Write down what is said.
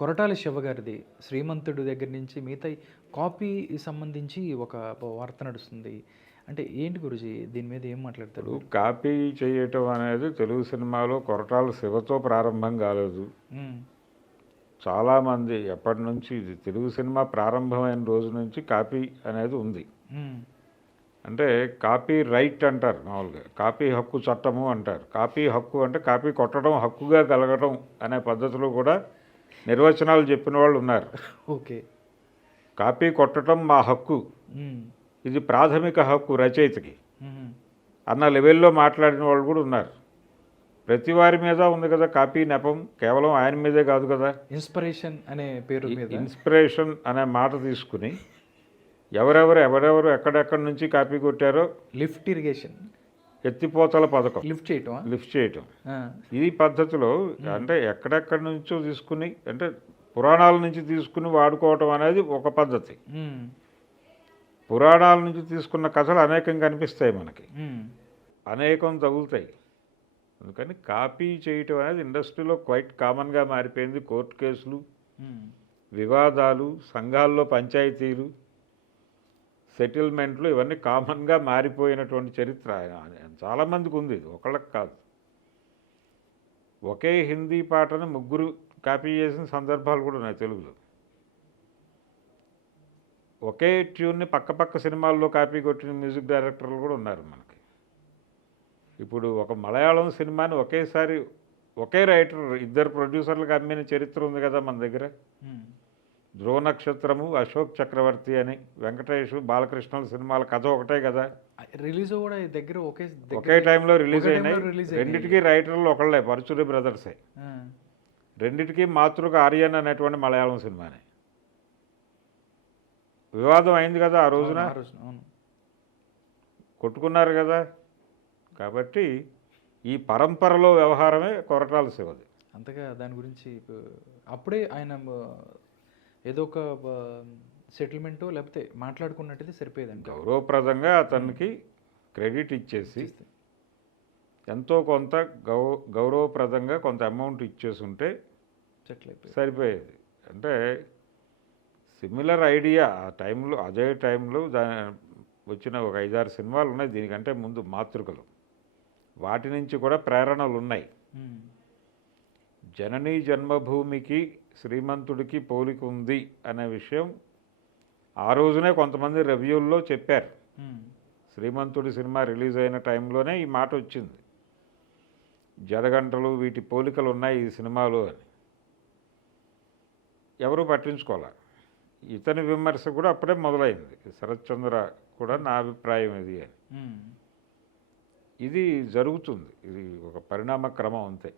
కొరటాల శివ గారిది 'శ్రీమంతుడు' దగ్గర నుంచి మిగతాయి కాపీ సంబంధించి ఒక వార్త నడుస్తుంది. అంటే ఏంటి గురూజీ దీని మీద ఏం మాట్లాడతారు ఇప్పుడు మీరు? కాపీ చేయటం అనేది తెలుగు సినిమాలో కొరటాల శివతో ప్రారంభం కాలేదు. హ్మ్. చాలామంది ఎప్పటి నుంచి ఇది తెలుగు సినిమా ప్రారంభమైన రోజు నుంచి కాపీ అనేది ఉంది. హ్మ్. అంటే కాపీ రైట్ అంటారు మామూలుగా, కాపీ హక్కు చట్టము అంటారు. కాపీ హక్కు అంటే కాపీ కొట్టడం హక్కుగా కలగడం అనే పద్ధతిలో కూడా నిర్వచనాలు చెప్పిన వాళ్ళు ఉన్నారు. ఓకే. కాపీ కొట్టడం మా హక్కు, హ్మ్. ఇది ప్రాథమిక హక్కు రచయితకి హ్మ్. అన్న లెవెల్లో మాట్లాడిన వాళ్ళు కూడా ఉన్నారు. ప్రతి వారి మీద ఉంది కదా కాపీ నెపం, కేవలం ఆయన మీదే కాదు కదా. ఇన్స్పిరేషన్ అనే పేరు మీద ఇన్స్పిరేషన్ అనే మాట తీసుకుని ఎవరెవరు ఎక్కడెక్కడి నుంచి కాపీ కొట్టారో లిఫ్ట్ ఇరిగేషన్ ఎత్తిపోతల పథకం లిఫ్ట్ చేయటం. లిఫ్ట్ చేయటం, ఈ పద్ధతిలో అంటే ఎక్కడెక్కడి నుంచో తీసుకుని, అంటే పురాణాల నుంచి తీసుకుని వాడుకోవటం అనేది ఒక పద్ధతి. పురాణాల నుంచి తీసుకున్న కథలు అనేకం కనిపిస్తాయి మనకి, అనేకం తగులుతాయి. అందుకని కాపీ చేయటం అనేది ఇండస్ట్రీలో క్వైట్ కామన్గా మారిపోయింది. కోర్టు కేసులు, వివాదాలు, సంఘాల్లో పంచాయతీలు, సెటిల్మెంట్లు, ఇవన్నీ కామన్గా మారిపోయినటువంటి చరిత్ర చాలామందికి ఉంది. ఇది ఒకళ్ళకి కాదు. ఒకే హిందీ పాటను ముగ్గురు కాపీ చేసిన సందర్భాలు కూడా ఉన్నాయి తెలుగులో. ఒకే ట్యూన్ని పక్క సినిమాల్లో కాపీ కొట్టిన మ్యూజిక్ డైరెక్టర్లు కూడా ఉన్నారు మనకి. ఇప్పుడు ఒక మలయాళం సినిమాని ఒకేసారి ఒకే రైటర్ ఇద్దరు ప్రొడ్యూసర్లకు అమ్మిన చరిత్ర ఉంది కదా మన దగ్గర. ధ్రువ నక్షత్రము, అశోక్ చక్రవర్తి అని వెంకటేష్ బాలకృష్ణ సినిమాల కథ ఒకటే కదా. రిలీజ్ కూడా దగ్గర ఒకే టైంలో రిలీజ్ అయినాయి. రెండిటికి రైటర్లు ఒకళ్ళే, పరుచూరి బ్రదర్సే. రెండిటికి మాతృక ఆర్యన్ అనేటువంటి మలయాళం సినిమానే. వివాదం అయింది కదా ఆ రోజున, కొట్టుకున్నారు కదా. కాబట్టి ఈ పరంపరలో వ్యవహారమే కొరటాల శివది. అంతగా దాని గురించి అప్పుడే ఆయన ఏదో ఒక సెటిల్మెంటో లేకపోతే మాట్లాడుకున్నట్టయితే సరిపోయేదండి. గౌరవప్రదంగా అతనికి క్రెడిట్ ఇచ్చేసి ఎంతో కొంత గౌరవప్రదంగా కొంత అమౌంట్ ఇచ్చేసి ఉంటే సరిపోయేది. అంటే సిమిలర్ ఐడియా ఆ టైంలో, అదే టైంలో వచ్చిన ఒక 5-6 సినిమాలు ఉన్నాయి దీనికంటే ముందు మాతృకలు. వాటి నుంచి కూడా ప్రేరణలు ఉన్నాయి. జననీ జన్మభూమికి శ్రీమంతుడికి పోలిక ఉంది అనే విషయం ఆ రోజునే కొంతమంది రివ్యూల్లో చెప్పారు. శ్రీమంతుడి సినిమా రిలీజ్ అయిన టైంలోనే ఈ మాట వచ్చింది, జడగంటలు వీటి పోలికలు ఉన్నాయి ఈ సినిమాలో అని. ఎవరూ పట్టించుకోవాలి. ఇతని విమర్శ కూడా అప్పుడే మొదలైంది. శరత్చంద్ర కూడా నా అభిప్రాయం ఇది అని. ఇది జరుగుతుంది, ఇది ఒక పరిణామ క్రమం అంతే.